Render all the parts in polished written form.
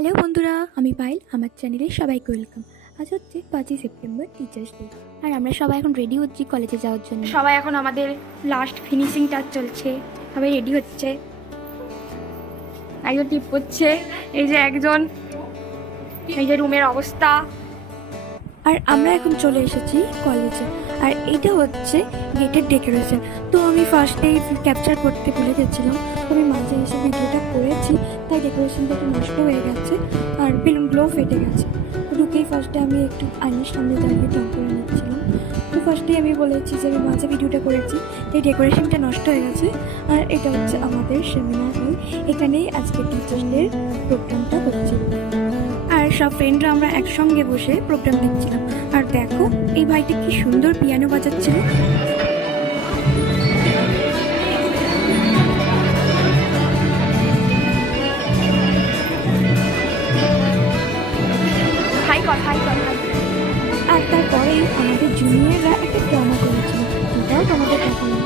Hello বন্ধুরা, আমি পায়েল। আমার চ্যানেলে সবাইকে ওয়েলকাম। আজ হচ্ছে 5ই সেপ্টেম্বর, টিচার্স ডে। আর আমরা সবাই এখন রেডি হচ্ছি কলেজে যাওয়ার জন্য। সবাই এখন আমাদের লাস্ট ফিনিশিং টাচ চলছে, সবাই রেডি হচ্ছে। একজন টিপ করছে, এই যে একজন, এই যে রুমের অবস্থা। আর আমরা এখন চলে এসেছি কলেজে। আর এটা হচ্ছে গেটের ডেকোরেশন। তো আমি ফার্স্টেই ক্যাপচার করতে ভুলে গেছিলাম, আমি মাঝে এসে ভিডিওটা করেছি, তাই ডেকোরেশনটা একটু নষ্ট হয়ে গেছে আর বেলুনগুলোও ফেটে গেছে। ঢুকেই ফার্স্টে আমি একটু আয়নার সামনে দাঁড়িয়ে টং করে নিচ্ছিলাম। তো ফার্স্টেই আমি বলেছি যে আমি মাঝে ভিডিওটা করেছি, তাই ডেকোরেশনটা নষ্ট হয়ে গেছে। আর এটা হচ্ছে আমাদের সেমিনার হল, এখানেই আজকে টিচার্স ডে প্রোগ্রামটা হচ্ছে। আর সব ফ্রেন্ডরা আমরা একসঙ্গে বসে প্রোগ্রাম দেখছিলাম। আর দেখো, এই ভাইটা কি সুন্দর পিয়ানো বাজাচ্ছিল। আর তারপরেই আমাদের জুনিয়ররা একটা ড্রামা করেছিল, এটাও তোমাদের দেখানো।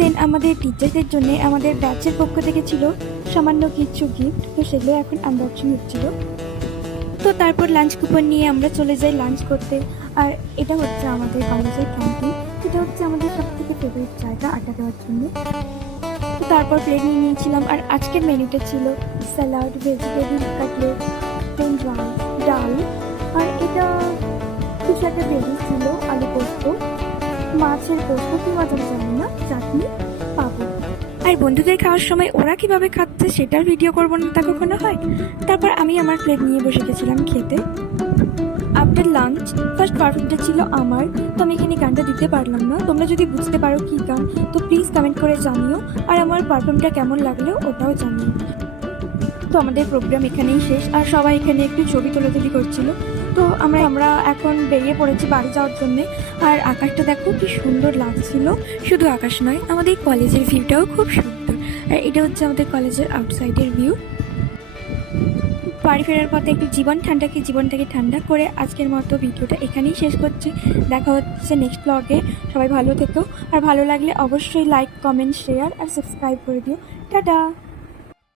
দেন আমাদের টিচারদের জন্য আমাদের ব্যাচের পক্ষ থেকে ছিল সামান্য কিছু গিফট, তো সেগুলো এখন আনবক্সিং হচ্ছিল। তো তারপর লাঞ্চ কুপন নিয়ে আমরা চলে যাই লাঞ্চ করতে। আর এটা হচ্ছে আমাদের কলেজের ক্যান্টিন, এটা হচ্ছে আমাদের সব থেকে ফেভারিট জায়গা আড্ডা দেওয়ার জন্য। তো তারপর প্লেট নিয়ে নিয়েছিলাম। আর আজকের মেনুটা ছিল salad, vegetable cutlet, plain rice, ডাল, আর এটা কিছু একটা ভেজি ছিল, আলু পোস্ত, মাছের পোস্ত, কি মজা জানি না, চাটনি, পাপড়। আর বন্ধুদের খাওয়ার সময় ওরা কিভাবে খাচ্ছে সেটার ভিডিও করবো না তা কখনো হয়। তারপর আমি আমার প্লেট নিয়ে বসে গেছিলাম খেতে। আফটার লাঞ্চ ফার্স্ট পারফিউমটা ছিল আমার, তো আমি এখানে গানটা দিতে পারলাম না। তোমরা যদি বুঝতে পারো কী গান তো প্লিজ কমেন্ট করে জানিও, আর আমার পারফিউমটা কেমন লাগলো ওটাও জানিও। তো আমাদের প্রোগ্রাম এখানেই শেষ, আর সবাই এখানে একটু ছবি তোলাতুলি করছিল। তো আমরা এখন বেরিয়ে পড়েছি বাড়ি যাওয়ার জন্যে। আর আকাশটা দেখো কি সুন্দর লাগছিল, শুধু আকাশ নয়, আমাদের কলেজের ভিউটাও খুব সুন্দর। আর এটা হচ্ছে আমাদের কলেজের আউটসাইডের ভিউ। বাড়ি ফেরার পথে একটু জীবনটাকে ঠান্ডা করে আজকের মতো ভিডিওটা এখানেই শেষ করছি। দেখা হচ্ছে নেক্সট ব্লগে। সবাই ভালো থেকো, আর ভালো লাগলে অবশ্যই লাইক, কমেন্ট, শেয়ার আর সাবস্ক্রাইব করে দিও। টাটা।